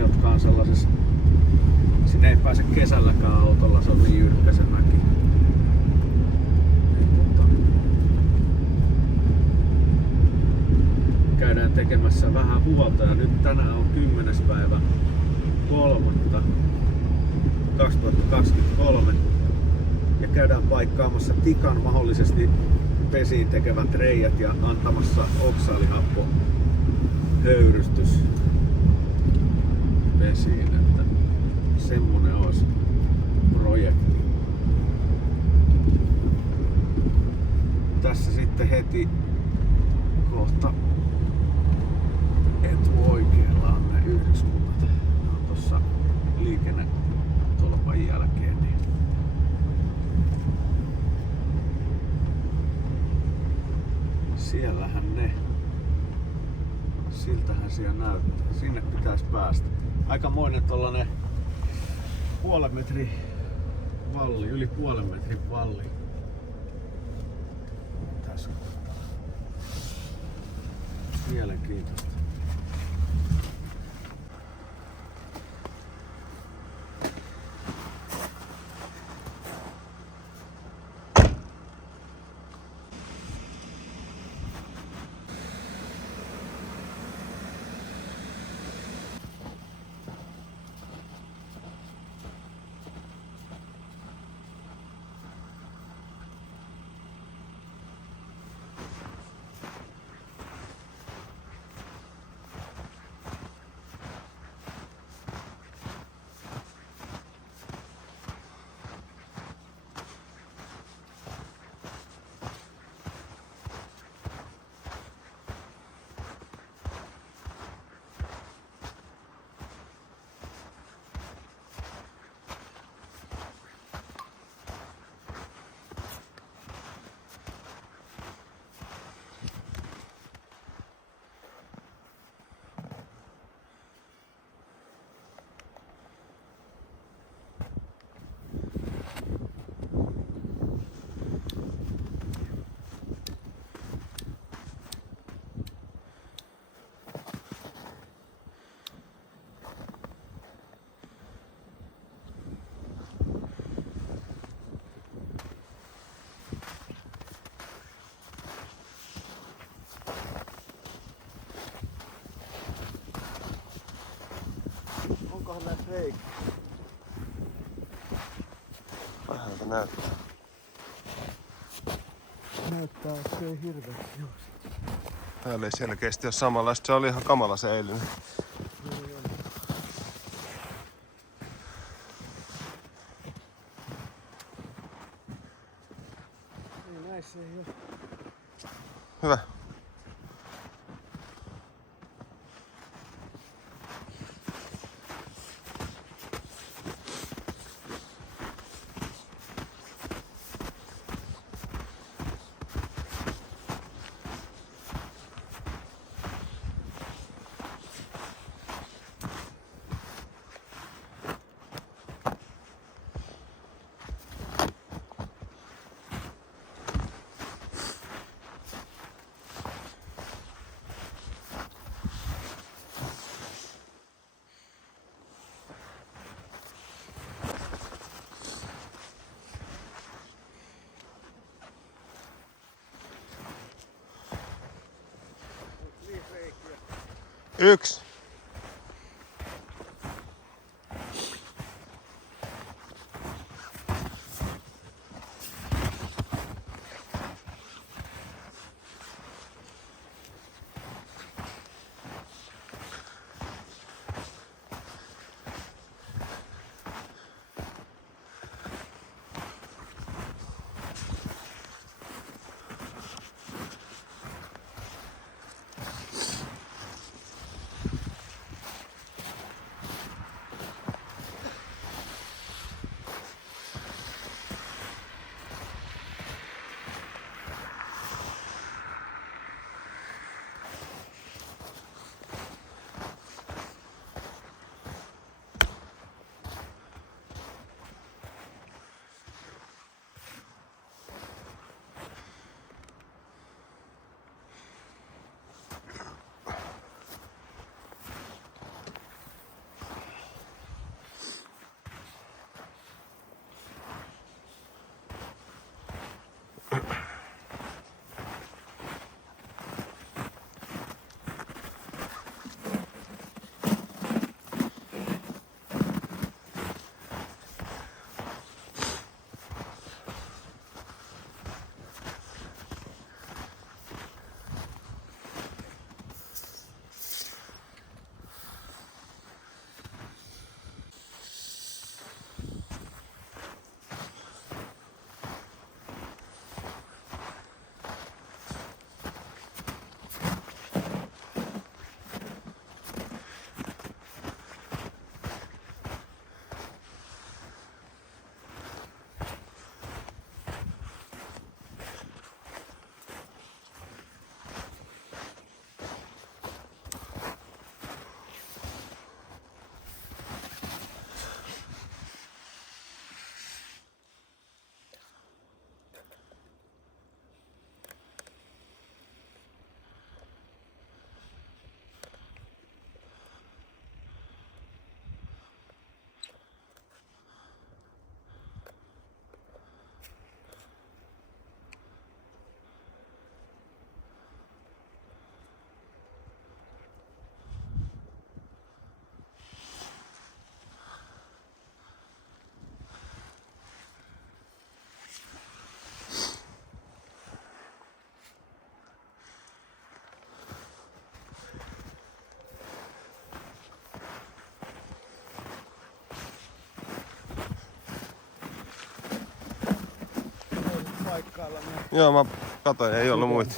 jotka on sellaisessa... Sinne ei pääse kesälläkään autolla, se on niin jyrkkä se mäki. Käydään tekemässä vähän huolta ja nyt tänään on 10. päivä 3. 2023 ja käydään paikkaamassa tikan mahdollisesti pesiin tekevät reijät ja antamassa oksaalihappo höyrystys vesiin, että semmonen olisi projekti. Tässä sitten heti kohta etuoikealla on ne yhdyskunnat. Ne on tossa liikennetolpan jälkeen. Niin siellähän ne. Siltähän siellä näyttää. Sinne pitäisi päästä. Aikamoinen tollanen puolen metrin valli, yli puolen metrin valli. Tässä on mielenkiintoista. Onkohan näitä reikiä? Vähänpä näyttää. Näyttää, että se ei hirveästi juoksi. Täällä ei selkeästi ole samanlaista. Se oli ihan kamala se eilinen. Niin näissä ei ole. Hyvä. Yksi. paikkailla. Niin... Joo, mä katoin, ei ollut muita.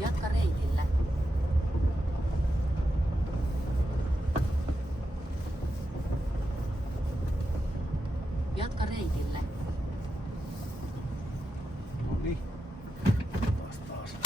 Jatka reitillä. Jatka reitillä. No niin. Taas.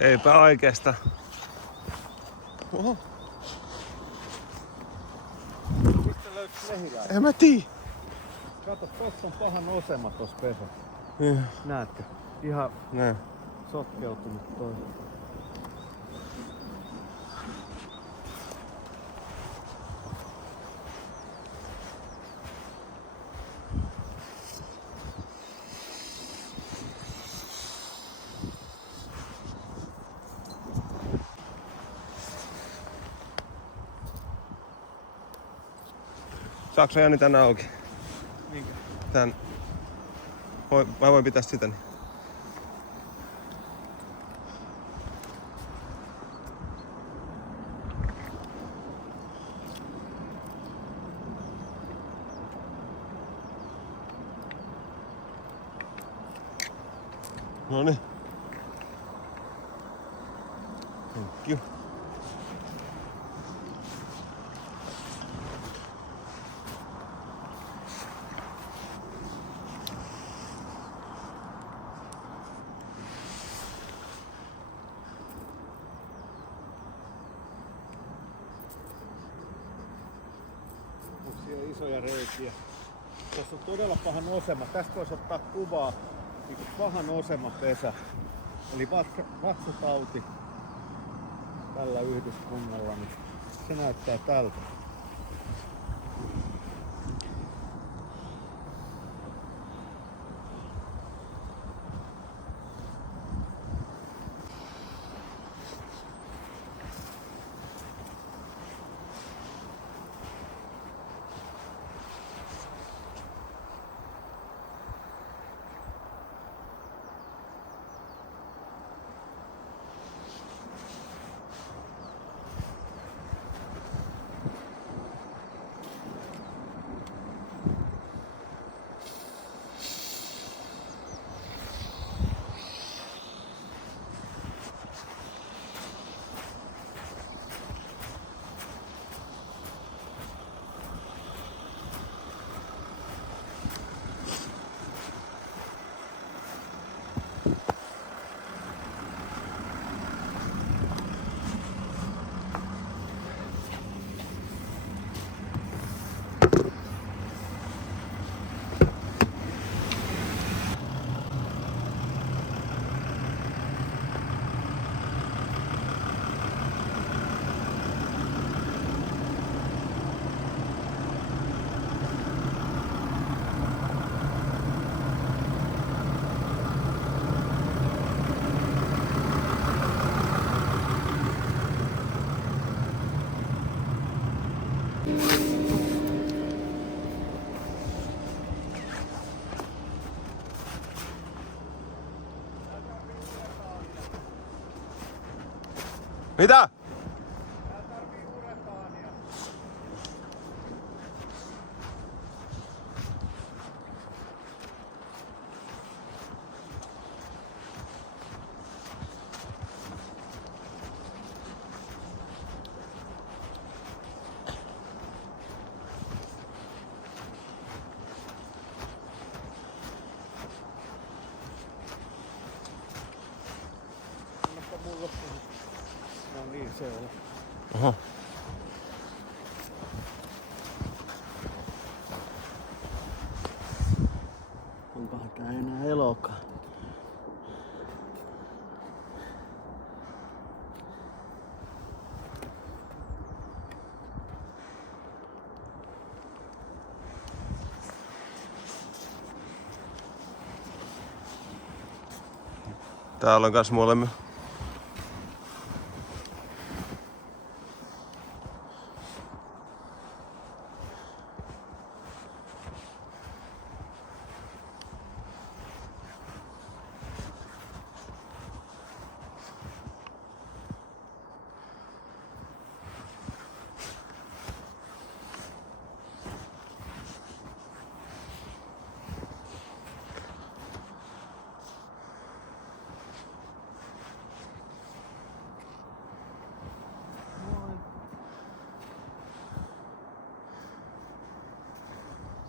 Eipä oikeesta. Oho. Mistä löytyy mehiläinen? En mä tii. Kato, tossa on paha nosema tossa pesässä. Joo. Näetkö? Ihan Näin. sotkeutunut toi. Saaks sä Jani tän auki? Minkä? Tän. Mä voin pitää sitä. Niin. Noniin. Thank you. Tällaisia isoja reikiä. Tässä on todella paha nosema. Tästä voisi ottaa kuvaa niin paha nosemapesä. Eli vatsatauti tällä yhdyskunnalla. Niin se näyttää tältä. Mitä? No niin, se on. Oho. Onkohan tää enää elokaan? Täällä on kans molemmat.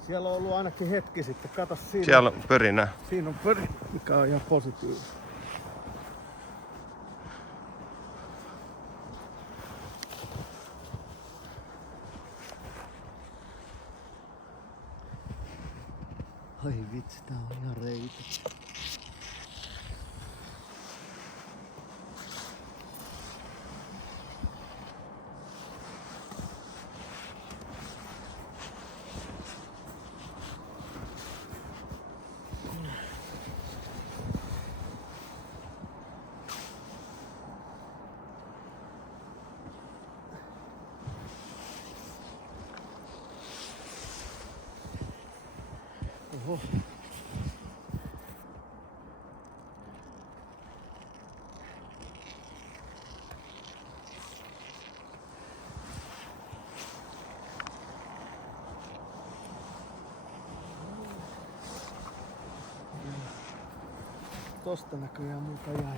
Siellä on ollut ainakin hetki sitten. Kato siinä. Siellä on pörinä. Siinä on pöri, mikä on ihan positiivista. Ai vitsi, tää on ihan reitä. Oho. Tosta näköjään muuta jäi.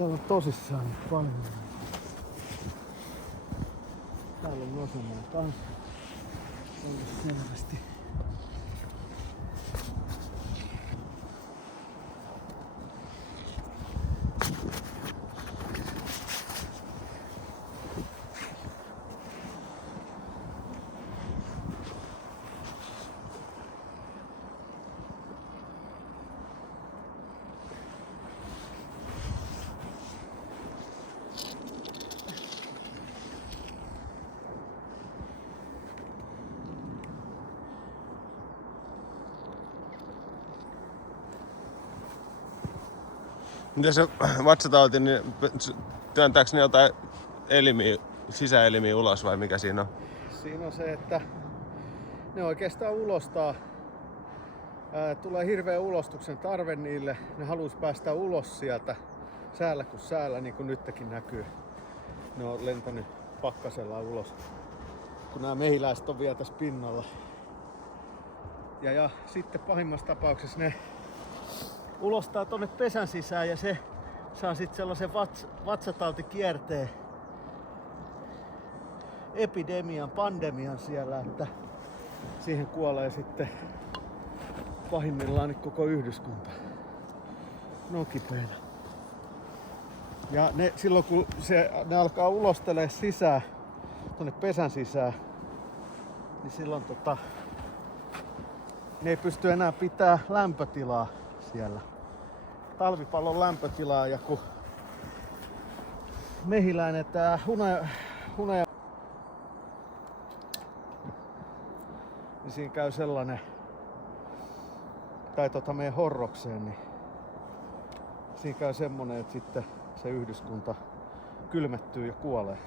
Täällä on tosissaan paljon. Täällä on nosemaa kans. Selvästi. Miten se vatsatauti, niin työntääkö ne jotain elimiä, sisäelimiä ulos vai mikä siinä on? Siinä on se, että ne oikeastaan ulostaa. Tulee hirveä ulostuksen tarve niille. Ne haluaisi päästä ulos sieltä säällä kuin säällä, niin kuin nytkin näkyy. Ne on lentänyt pakkasella ulos, kun nämä mehiläiset on vielä tässä pinnalla. Ja sitten pahimmassa tapauksessa ne ulostaa tonne pesän sisään ja se saa sitten sellaisen vatsatautikierteen, epidemian, pandemian siellä, että siihen kuolee sitten pahimmillaan koko yhdyskunta. No kipeänä. Ja ne, silloin kun ne alkaa ulostelee sisään, tonne pesän sisään, niin silloin ne ei pysty enää pitää lämpötilaa siellä. Talvipallon lämpötilaa, ja kun mehiläinen tää hunaja, niin siinä käy sellainen, tai meidän horrokseen, niin siinä käy semmonen, että sitten se yhdyskunta kylmettyy ja kuolee.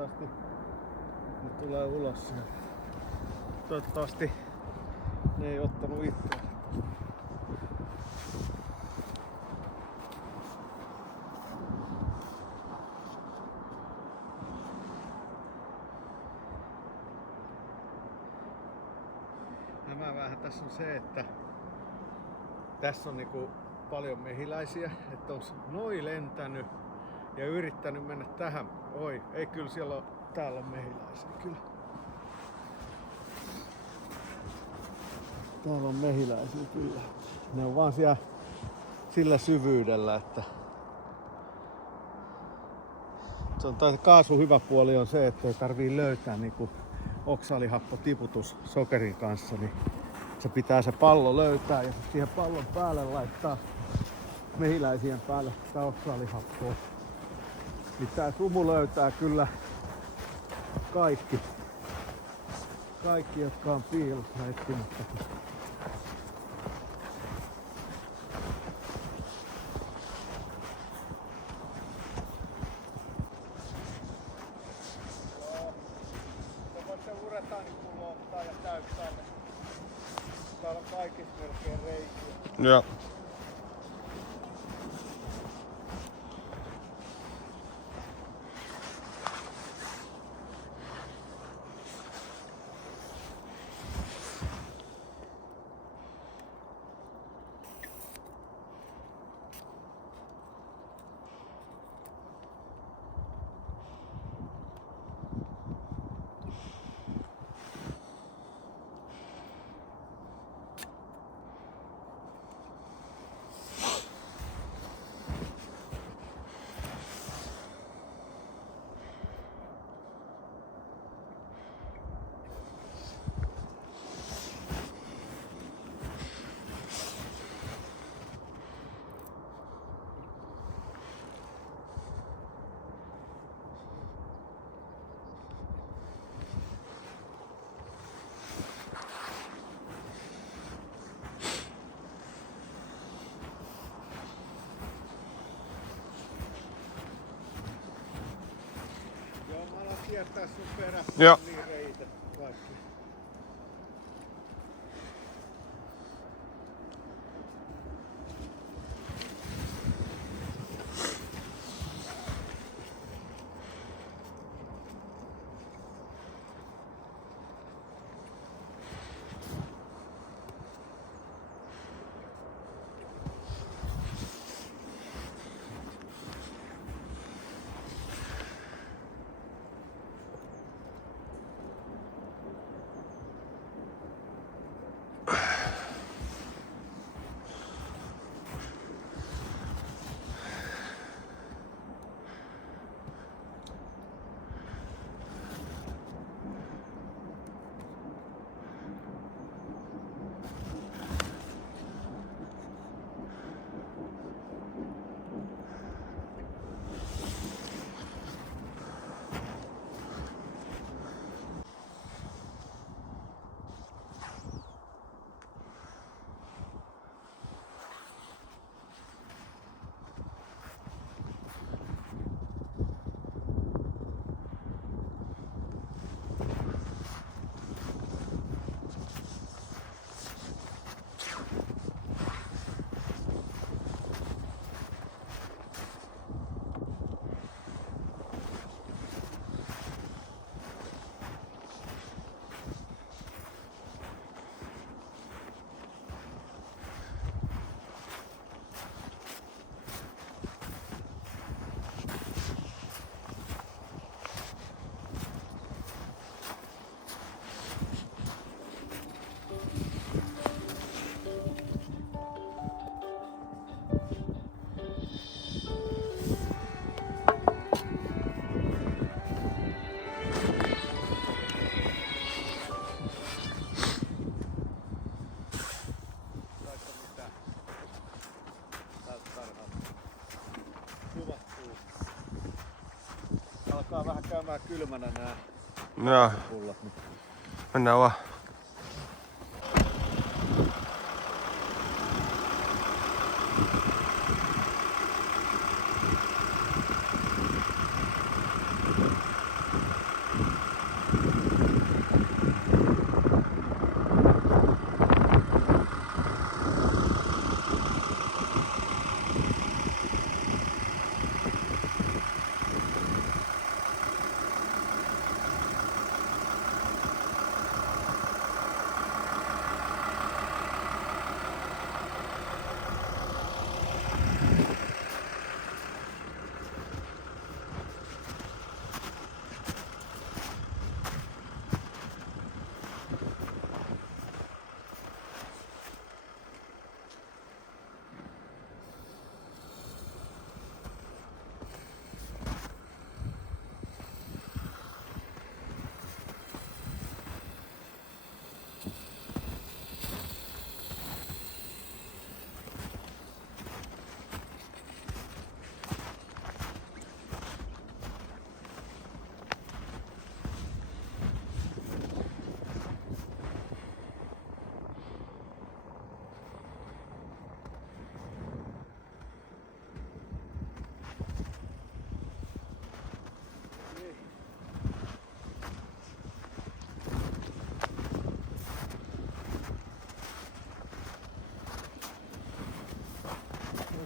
toivottavasti ne tulee ulos sieltä. Toivottavasti ne ei ottanut itseään. Nämä vähän tässä on se, että tässä on niinku paljon mehiläisiä, että on noi lentänyt ja yrittänyt mennä tähän. Oi, ei kyllä siellä on, täällä on mehiläisiä kyllä. Täällä on mehiläisiä kyllä. Ne on vaan siellä sillä syvyydellä, että se on kaasun hyvä puoli on se, että ei tarvii löytää niinku oksalihappotiputus sokerin kanssa, niin se pitää se pallo löytää ja siihen pallon päälle laittaa mehiläisien päälle sitä oksalihappoa. Niin tää sumu löytää kyllä kaikki, jotka on piilossa etsimättäkin. Ja täyttää ne. Täällä on kaikissa melkein reikiä. Joo. Kiertää sun perässä Joo. niin reitä kaikki. Alkaa vähän käymään kylmänä nää Joo. pullat. Mennään vaan.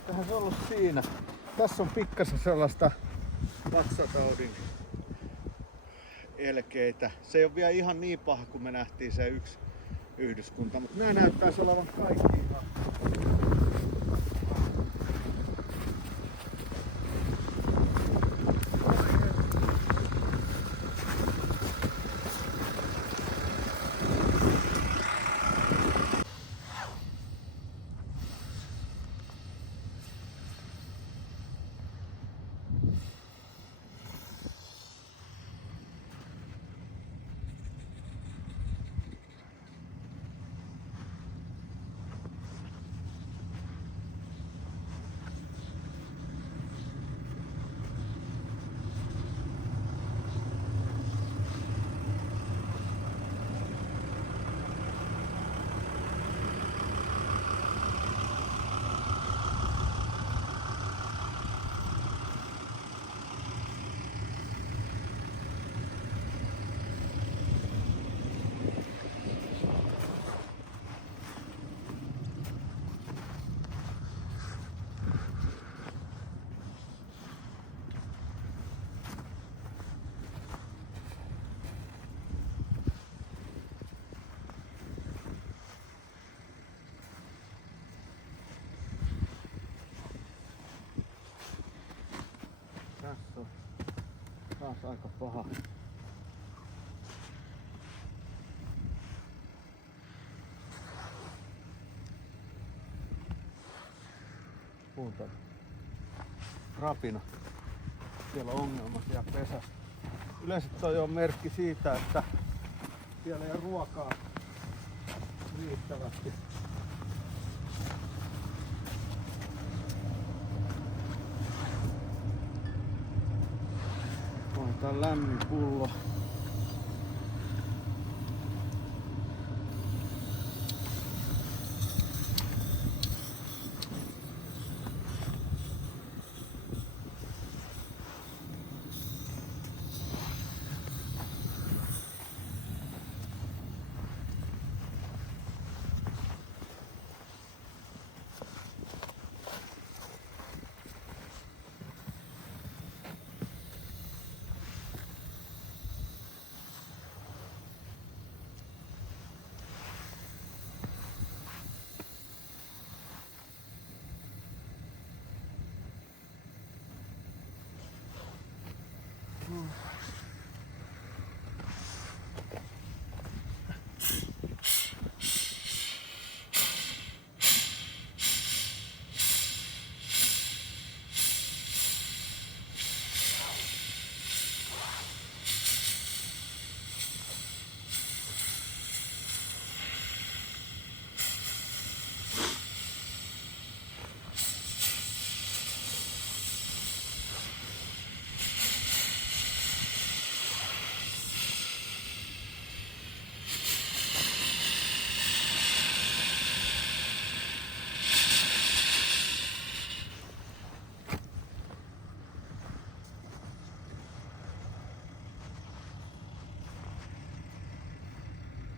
eiköhän se ollut siinä. Tässä on pikkasen sellaista vatsataudin elkeitä. Se ei ole vielä ihan niin paha, kun me nähtiin se yksi yhdyskunta, mutta nämä näyttäisi olevan kaikki ihan. Tässä on taas aika paha. Puhutaan. Rapina. Siellä on ongelma siellä pesässä. Yleensä toi on merkki siitä, että siellä ei ole ruokaa riittävästi. Otetaan lämmin pullo.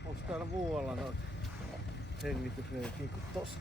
Onko täällä muualla noita hengitysreikiä kuin tossa?